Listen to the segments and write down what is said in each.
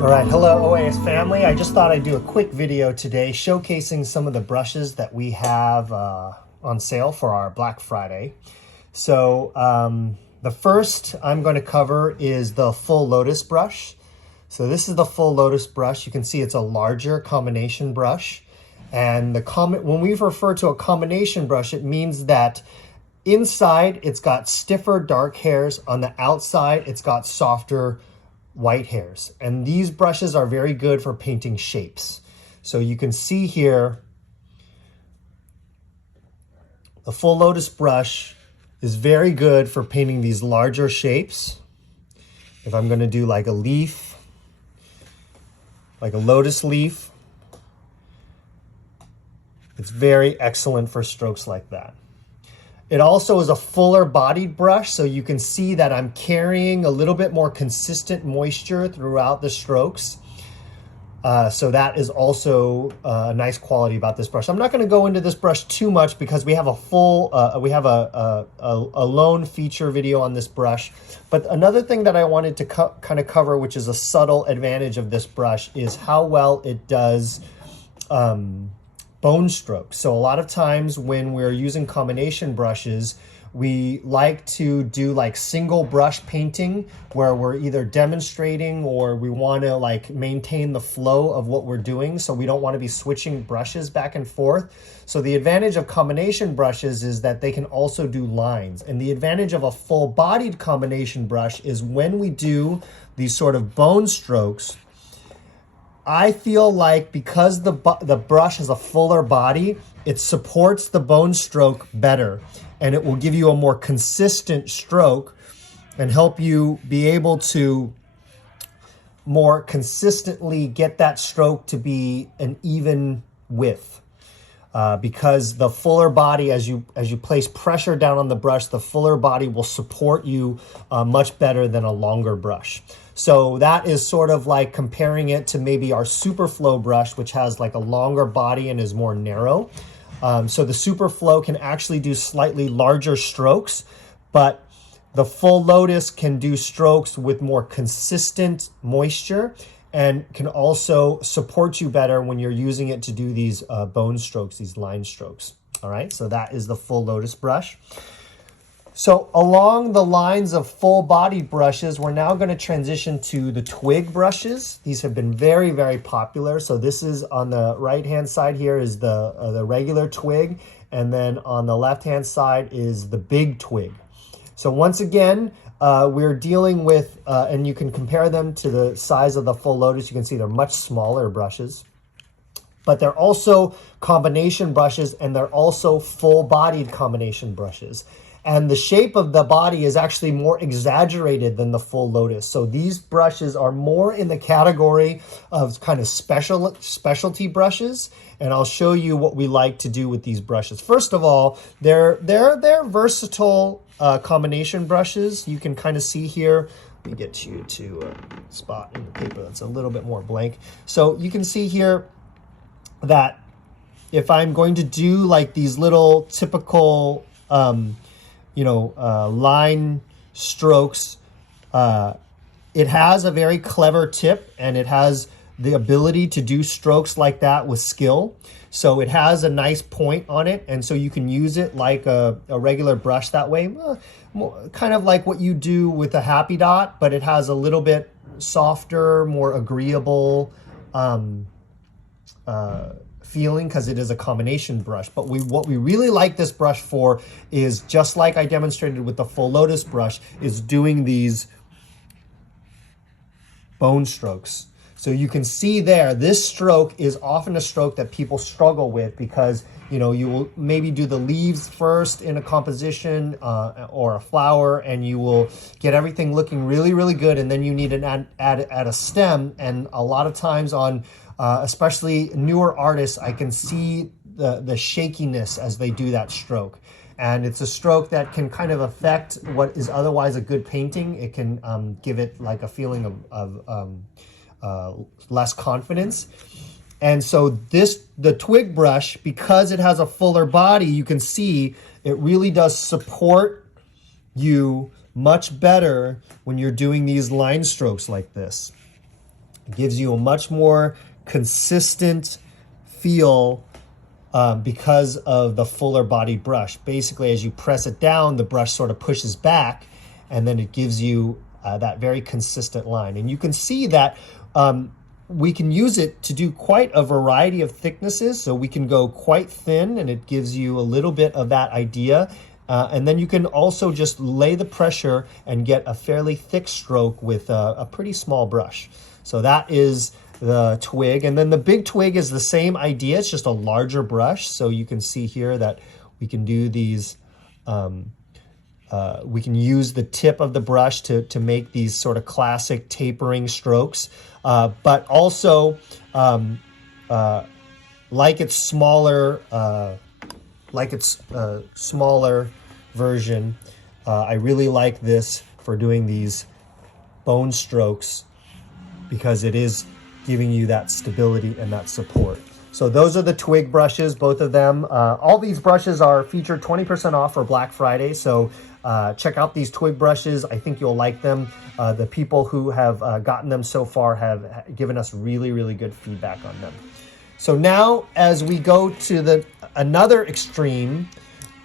All right, hello OAS family. I just thought I'd do a quick video today showcasing some of the brushes that we have on sale for our Black Friday. So the first I'm going to cover is the full Lotus brush. So this is the full Lotus brush. You can see it's a larger combination brush. And when we refer to a combination brush, it means that inside it's got stiffer dark hairs. On the outside, it's got softer white hairs. And these brushes are very good for painting shapes. So you can see here, the full Lotus brush is very good for painting these larger shapes. If I'm going to do like a leaf, like a lotus leaf, it's very excellent for strokes like that. It also is a fuller bodied brush, so you can see that I'm carrying a little bit more consistent moisture throughout the strokes. So that is also a nice quality about this brush. I'm not going to go into this brush too much because we have a full, a lone feature video on this brush. But another thing that I wanted to kind of cover, which is a subtle advantage of this brush, is how well it does bone strokes. So a lot of times when we're using combination brushes, we like to do like single brush painting where we're either demonstrating or we want to like maintain the flow of what we're doing. So we don't want to be switching brushes back and forth. So the advantage of combination brushes is that they can also do lines. And the advantage of a full bodied combination brush is when we do these sort of bone strokes, I feel like because the brush has a fuller body, it supports the bone stroke better, and it will give you a more consistent stroke and help you be able to more consistently get that stroke to be an even width. Because the fuller body, as you place pressure down on the brush, the fuller body will support you much better than a longer brush. So that is sort of like comparing it to maybe our Superflow brush, which has like a longer body and is more narrow. So the Superflow can actually do slightly larger strokes, but the full Lotus can do strokes with more consistent moisture and can also support you better when you're using it to do these bone strokes, these line strokes. All right, so that is the full Lotus brush. So along the lines of full-bodied brushes, we're now going to transition to the Twig brushes. These have been very, very popular. So this is on the right-hand side here is the regular Twig, and then on the left-hand side is the big Twig. So once again, we're dealing with, and you can compare them to the size of the full Lotus. You can see they're much smaller brushes, but they're also combination brushes, and they're also full-bodied combination brushes. And the shape of the body is actually more exaggerated than the full Lotus. So these brushes are more in the category of kind of specialty brushes. And I'll show you what we like to do with these brushes. First of all, they're versatile combination brushes. You can kind of see here. Let me get you to a spot in the paper that's a little bit more blank. So you can see here that if I'm going to do like these little typical line strokes, it has a very clever tip, and it has the ability to do strokes like that with skill. So it has a nice point on it, and so you can use it like a regular brush that way, kind of like what you do with a happy dot, but it has a little bit softer, more agreeable feeling because it is a combination brush. But what we really like this brush for is, just like I demonstrated with the full Lotus brush, is doing these bone strokes. So you can see there, this stroke is often a stroke that people struggle with because, you will maybe do the leaves first in a composition or a flower, and you will get everything looking really, really good, and then you need to add a stem. And a lot of times on especially newer artists, I can see the shakiness as they do that stroke. And it's a stroke that can kind of affect what is otherwise a good painting. It can give it like a feeling of less confidence. And so the twig brush, because it has a fuller body, you can see it really does support you much better when you're doing these line strokes like this. It gives you a much more consistent feel because of the fuller bodied brush. Basically, as you press it down, the brush sort of pushes back, and then it gives you that very consistent line. And you can see that we can use it to do quite a variety of thicknesses. So we can go quite thin, and it gives you a little bit of that idea. And then you can also just lay the pressure and get a fairly thick stroke with a pretty small brush. So that is the twig. And then the big twig is the same idea. It's just a larger brush. So you can see here that we can do these, we can use the tip of the brush to make these sort of classic tapering strokes. But also, like its smaller, smaller version, I really like this for doing these bone strokes because it is giving you that stability and that support. So those are the twig brushes, both of them. All these brushes are featured 20% off for Black Friday. So check out these twig brushes. I think you'll like them. The people who have gotten them so far have given us really, really good feedback on them. So now as we go to another extreme,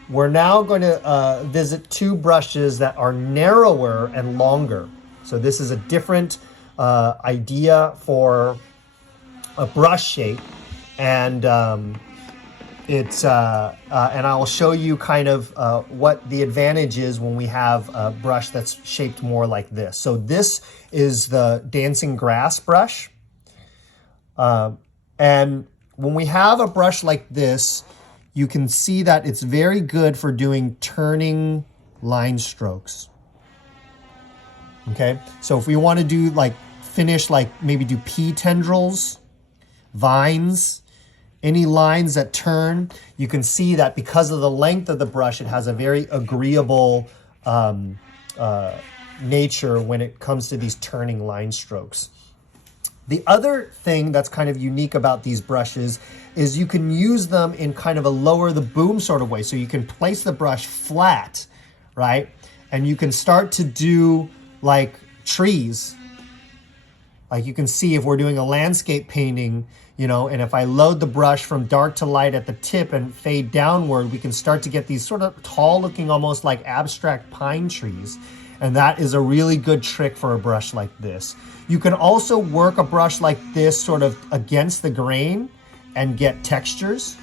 we're now going to visit two brushes that are narrower and longer. So this is a different idea for a brush shape, and and I'll show you kind of what the advantage is when we have a brush that's shaped more like this. So this is the dancing grass brush, and when we have a brush like this, you can see that it's very good for doing turning line strokes. Okay, so if we want to do finish maybe do pea tendrils, vines, any lines that turn, you can see that because of the length of the brush, it has a very agreeable nature when it comes to these turning line strokes. The other thing that's kind of unique about these brushes is you can use them in kind of a lower the boom sort of way. So you can place the brush flat, right? And you can start to do trees. Like you can see if we're doing a landscape painting, and if I load the brush from dark to light at the tip and fade downward, we can start to get these sort of tall looking, almost like abstract pine trees. And that is a really good trick for a brush like this. You can also work a brush like this sort of against the grain and get textures.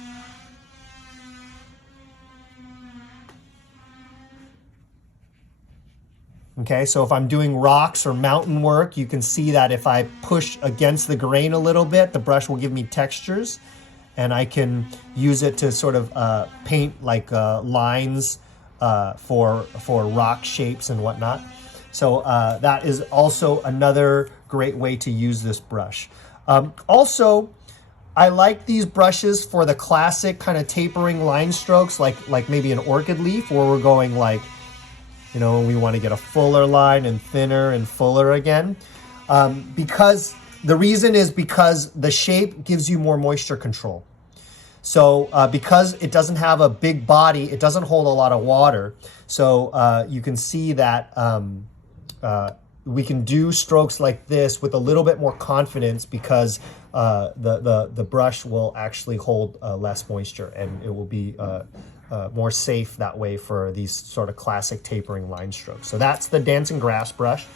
Okay, so if I'm doing rocks or mountain work, you can see that if I push against the grain a little bit, the brush will give me textures, and I can use it to sort of paint lines for rock shapes and whatnot. So that is also another great way to use this brush. Also, I like these brushes for the classic kind of tapering line strokes, like maybe an orchid leaf, where we're going we want to get a fuller line and thinner and fuller again. Because the reason is because the shape gives you more moisture control. So because it doesn't have a big body, it doesn't hold a lot of water. So you can see that we can do strokes like this with a little bit more confidence because the brush will actually hold less moisture, and it will be more safe that way for these sort of classic tapering line strokes. So that's the dancing grass brush.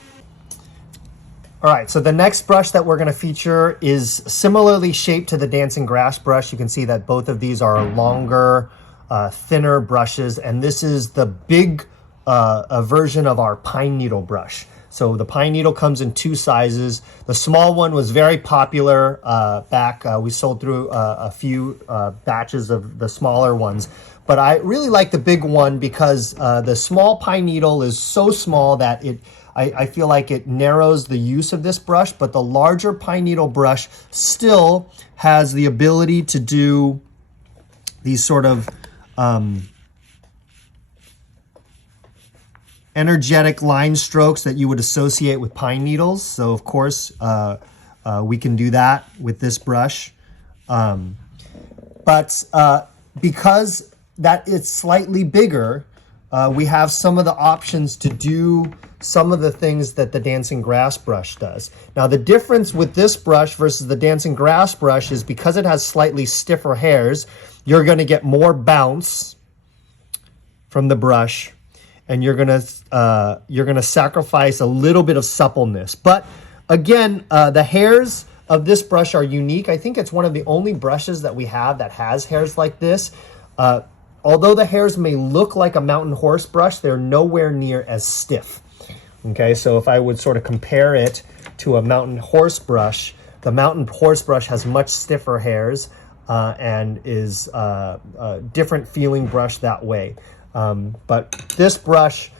All right, so the next brush that we're going to feature is similarly shaped to the dancing grass brush. You can see that both of these are longer, thinner brushes, and this is the big version of our pine needle brush. So the pine needle comes in two sizes. The small one was very popular back. We sold through a few batches of the smaller ones. But I really like the big one because the small pine needle is so small that I feel like it narrows the use of this brush, but the larger pine needle brush still has the ability to do these sort of energetic line strokes that you would associate with pine needles. So of course, we can do that with this brush. But because that it's slightly bigger, we have some of the options to do some of the things that the dancing grass brush does. Now the difference with this brush versus the dancing grass brush is because it has slightly stiffer hairs, you're going to get more bounce from the brush, and you're going to sacrifice a little bit of suppleness. But again, the hairs of this brush are unique. I think it's one of the only brushes that we have that has hairs like this. Although the hairs may look like a mountain horse brush, they're nowhere near as stiff. Okay, so if I would sort of compare it to a mountain horse brush, the mountain horse brush has much stiffer hairs and is a different feeling brush that way. But this brush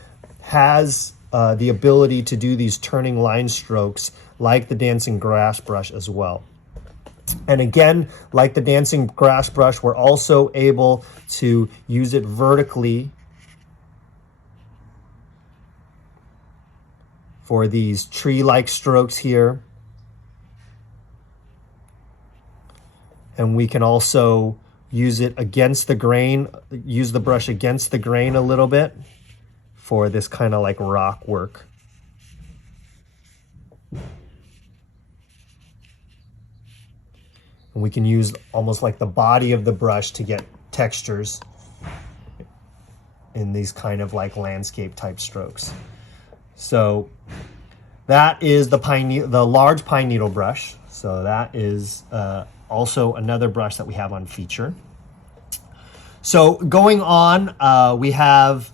has the ability to do these turning line strokes like the dancing grass brush as well. And again, like the dancing grass brush, we're also able to use it vertically for these tree-like strokes here. And we can also use it against the grain, use the brush against the grain a little bit for this kind of like rock work. And we can use almost like the body of the brush to get textures in these kind of like landscape type strokes. So that is the large pine needle brush. So that is also another brush that we have on feature. So going on, we have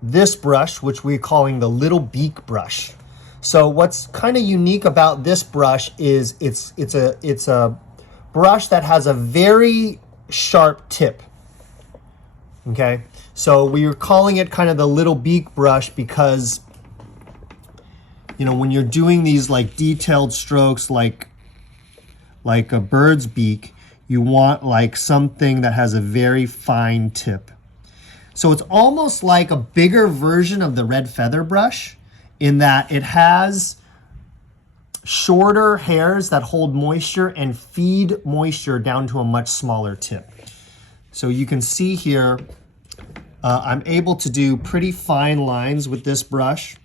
this brush, which we're calling the little beak brush. So what's kind of unique about this brush is it's a brush that has a very sharp tip. Okay, so we were calling it kind of the little beak brush because, you know, when you're doing these like detailed strokes like a bird's beak, you want like something that has a very fine tip. So it's almost like a bigger version of the red feather brush in that it has shorter hairs that hold moisture and feed moisture down to a much smaller tip. So you can see here, I'm able to do pretty fine lines with this brush.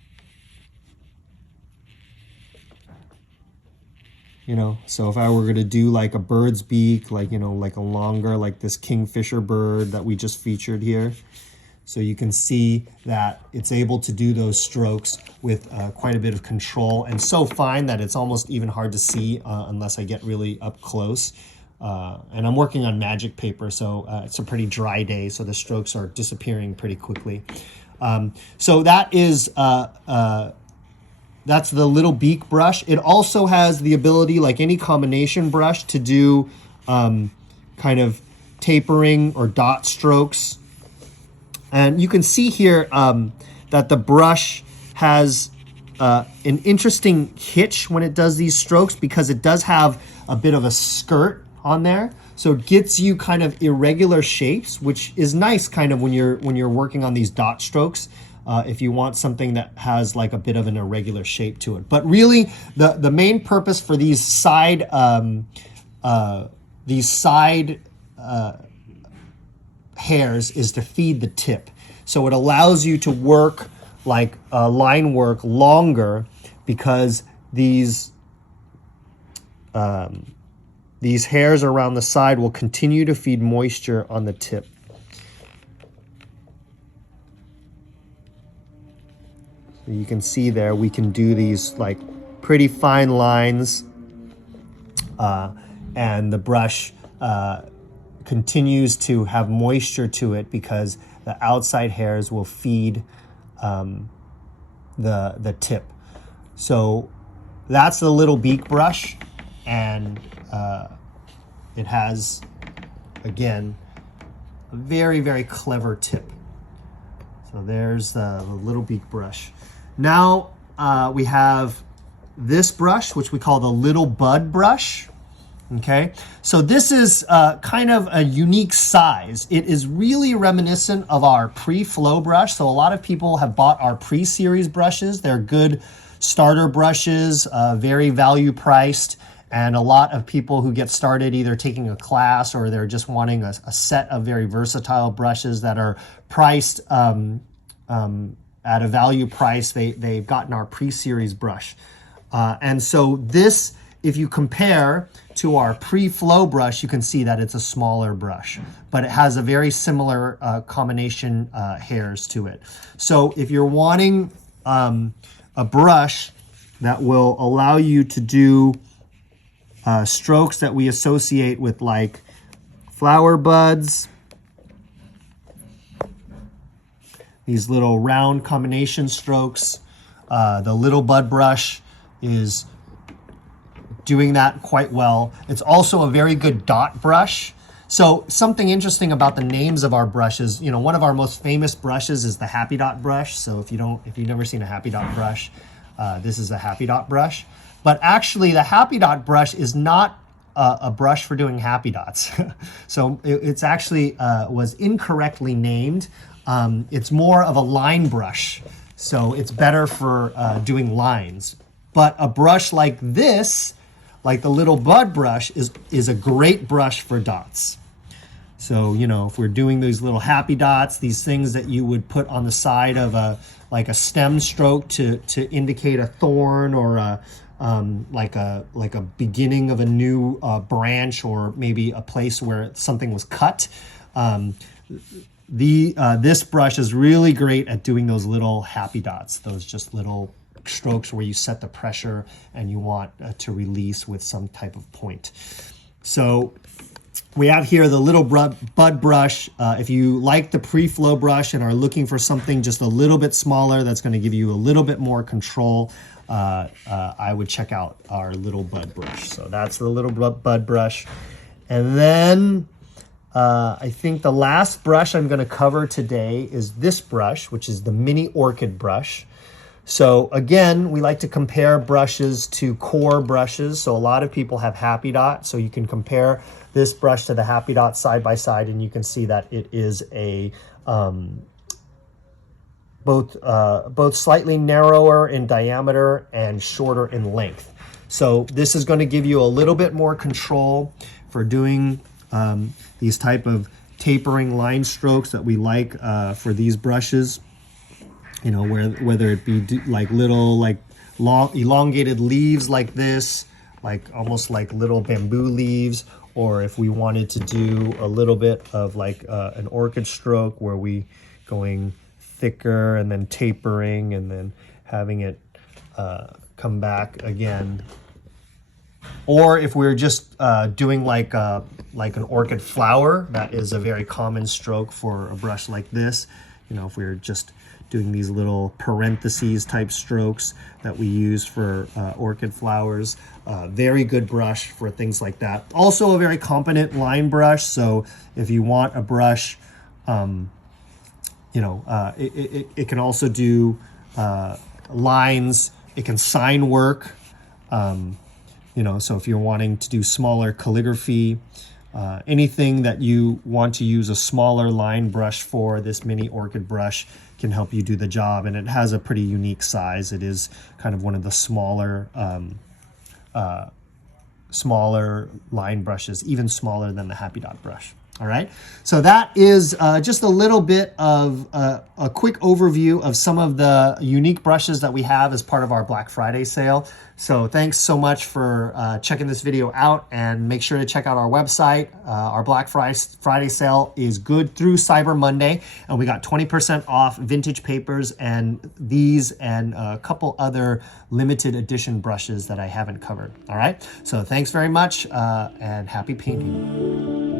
You know, so if I were going to do like a bird's beak, like, you know, like a longer, like this kingfisher bird that we just featured here. So you can see that it's able to do those strokes with quite a bit of control and so fine that it's almost even hard to see unless I get really up close. And I'm working on magic paper, so it's a pretty dry day, so the strokes are disappearing pretty quickly. So that is that's the little beak brush. It also has the ability, like any combination brush, to do kind of tapering or dot strokes. And you can see here that the brush has an interesting hitch when it does these strokes because it does have a bit of a skirt on there. So it gets you kind of irregular shapes, which is nice kind of when you're working on these dot strokes. If you want something that has like a bit of an irregular shape to it. But really, the main purpose for these side hairs is to feed the tip. So it allows you to work like line work longer because these hairs around the side will continue to feed moisture on the tip. So you can see there, we can do these like pretty fine lines and the brush continues to have moisture to it because the outside hairs will feed the tip. So that's the little beak brush, and it has, again, a very, very clever tip. So there's the little beak brush. Now we have this brush, which we call the little bud brush. Okay, so this is kind of a unique size. It is really reminiscent of our pre-flow brush. So a lot of people have bought our pre-series brushes. They're good starter brushes, very value priced. And a lot of people who get started either taking a class or they're just wanting a set of very versatile brushes that are priced at a value price, they've gotten our pre-series brush. And so this, if you compare to our pre-flow brush, you can see that it's a smaller brush, but it has a very similar combination hairs to it. So if you're wanting a brush that will allow you to do strokes that we associate with like flower buds, these little round combination strokes, the little bud brush is doing that quite well. It's also a very good dot brush. So something interesting about the names of our brushes, you know, one of our most famous brushes is the Happy Dot brush. So if you've never seen a Happy Dot brush, this is a Happy Dot brush. But actually the Happy Dot brush is not a brush for doing happy dots. So it's actually was incorrectly named. It's more of a line brush. So it's better for doing lines. But a brush like this, like the little bud brush, is a great brush for dots. So, you know, if we're doing these little happy dots, these things that you would put on the side of like a stem stroke to indicate a thorn or like a beginning of a new branch, or maybe a place where something was cut. This brush is really great at doing those little happy dots, those just little strokes where you set the pressure and you want to release with some type of point. So we have here the little bud brush. If you like the pre-flow brush and are looking for something just a little bit smaller that's going to give you a little bit more control, I would check out our little bud brush. So that's the little bud brush. And then I think the last brush I'm going to cover today is this brush, which is the mini Orchid brush. So again, we like to compare brushes to core brushes. So a lot of people have Happy Dot. So you can compare this brush to the Happy Dot side by side, and you can see that it is a both slightly narrower in diameter and shorter in length. So this is going to give you a little bit more control for doing these type of tapering line strokes that we like for these brushes. You know, whether it be like little, like long elongated leaves like this, like almost like little bamboo leaves, or if we wanted to do a little bit of like an orchid stroke where we going thicker and then tapering and then having it come back again. Or if we're just doing like an orchid flower, that is a very common stroke for a brush like this. You know, if we're just doing these little parentheses type strokes that we use for orchid flowers. Very good brush for things like that. Also a very competent line brush. So if you want a brush, you know, it can also do lines. It can sign work. You know, so if you're wanting to do smaller calligraphy, anything that you want to use a smaller line brush for, this mini Orchid brush can help you do the job. And it has a pretty unique size. It is kind of one of the smaller line brushes, even smaller than the Happy Dot brush. All right, so that is just a little bit of a quick overview of some of the unique brushes that we have as part of our Black Friday sale. So thanks so much for checking this video out, and make sure to check out our website. Our Black Friday sale is good through Cyber Monday, and we got 20% off vintage papers and these and a couple other limited edition brushes that I haven't covered. All right, so thanks very much and happy painting.